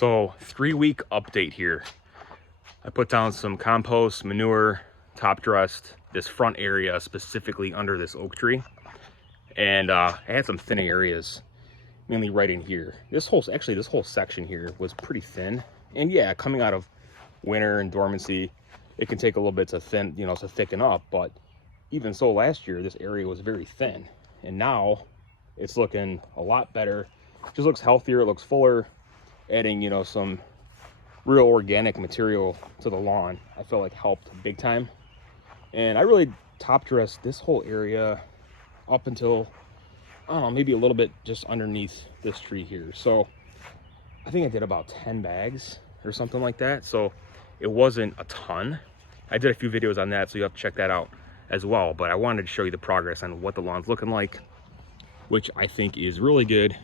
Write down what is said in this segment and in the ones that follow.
So 3-week update here. I put down some compost, manure, top dressed this front area specifically under this oak tree. And I had some thin areas, mainly right in here. This whole section here was pretty thin. And yeah, coming out of winter and dormancy, it can take a little bit to thicken up. But even so, last year, this area was very thin. And now it's looking a lot better. It just looks healthier, it looks fuller, adding, some real organic material to the lawn. I feel like helped big time. And I really top dressed this whole area up until, I don't know, maybe a little bit just underneath this tree here. So I think I did about 10 bags or something like that. So it wasn't a ton. I did a few videos on that, so you have to check that out as well. But I wanted to show you the progress on what the lawn's looking like, which I think is really good.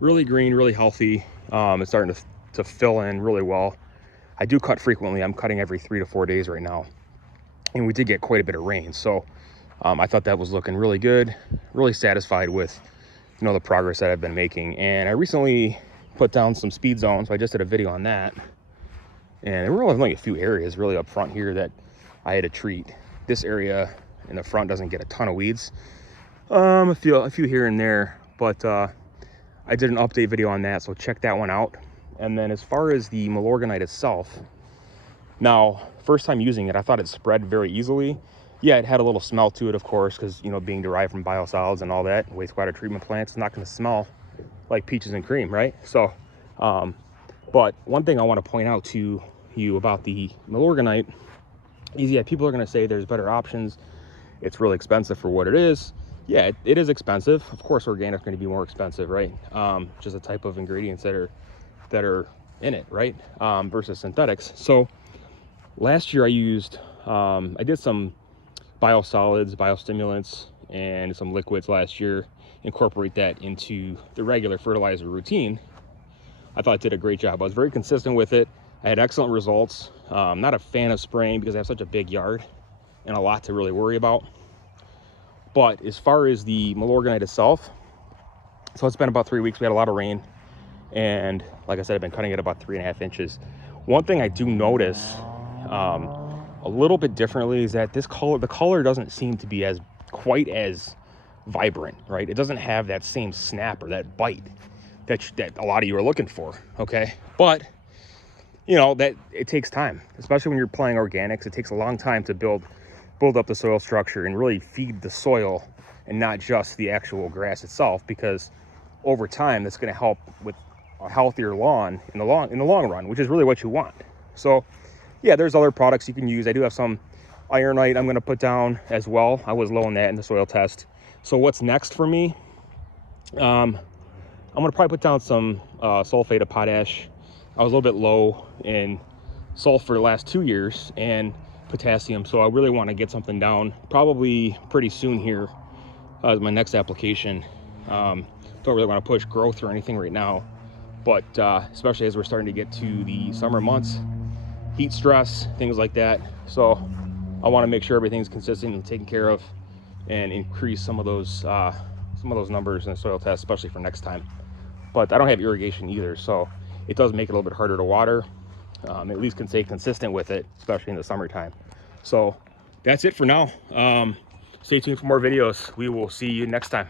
Really green, really healthy. It's starting to fill in really well. I do cut frequently. I'm cutting every 3 to 4 days right now. And we did get quite a bit of rain. So I thought that was looking really good. Really satisfied with, the progress that I've been making. And I recently put down some speed zones. So I just did a video on that. And there were only a few areas really up front here that I had to treat. This area in the front doesn't get a ton of weeds. A few here and there, but I did an update video on that, so check that one out. And then as far as the Milorganite itself, now, first time using it, I thought it spread very easily. Yeah, it had a little smell to it, of course, because, being derived from biosolids and all that, wastewater treatment plants, it's not going to smell like peaches and cream, right? So, but one thing I want to point out to you about the Milorganite is, yeah, people are going to say there's better options. It's really expensive for what it is. Yeah, it is expensive. Of course, organic is going to be more expensive, right? Just the type of ingredients that are in it, right? Versus synthetics. So last year I used, I did some biosolids, biostimulants, and some liquids last year, incorporate that into the regular fertilizer routine. I thought I did a great job. I was very consistent with it. I had excellent results. Not a fan of spraying because I have such a big yard and a lot to really worry about. But as far as the Milorganite itself, so it's been about 3 weeks. We had a lot of rain. And like I said, I've been cutting it about 3.5 inches. One thing I do notice a little bit differently is that the color doesn't seem to be quite as vibrant, right? It doesn't have that same snap or that bite that a lot of you are looking for, okay? But, that it takes time, especially when you're applying organics. It takes a long time to build up the soil structure and really feed the soil and not just the actual grass itself, because over time that's going to help with a healthier lawn in the long run, which is really what you want. So yeah, there's other products you can use. I do have some ironite I'm going to put down as well. I was low on that in the soil test. So what's next for me? I'm going to probably put down some sulfate of potash. I was a little bit low in sulfur the last 2 years, and potassium, so I really want to get something down probably pretty soon here as my next application. Don't really want to push growth or anything right now, but especially as we're starting to get to the summer months, heat stress, things like that. So I want to make sure everything's consistent and taken care of, and increase some of those numbers in the soil test, especially for next time. But I don't have irrigation either, so it does make it a little bit harder to water. At least can stay consistent with it, especially in the summertime. So that's it for now. Stay tuned for more videos. We will see you next time.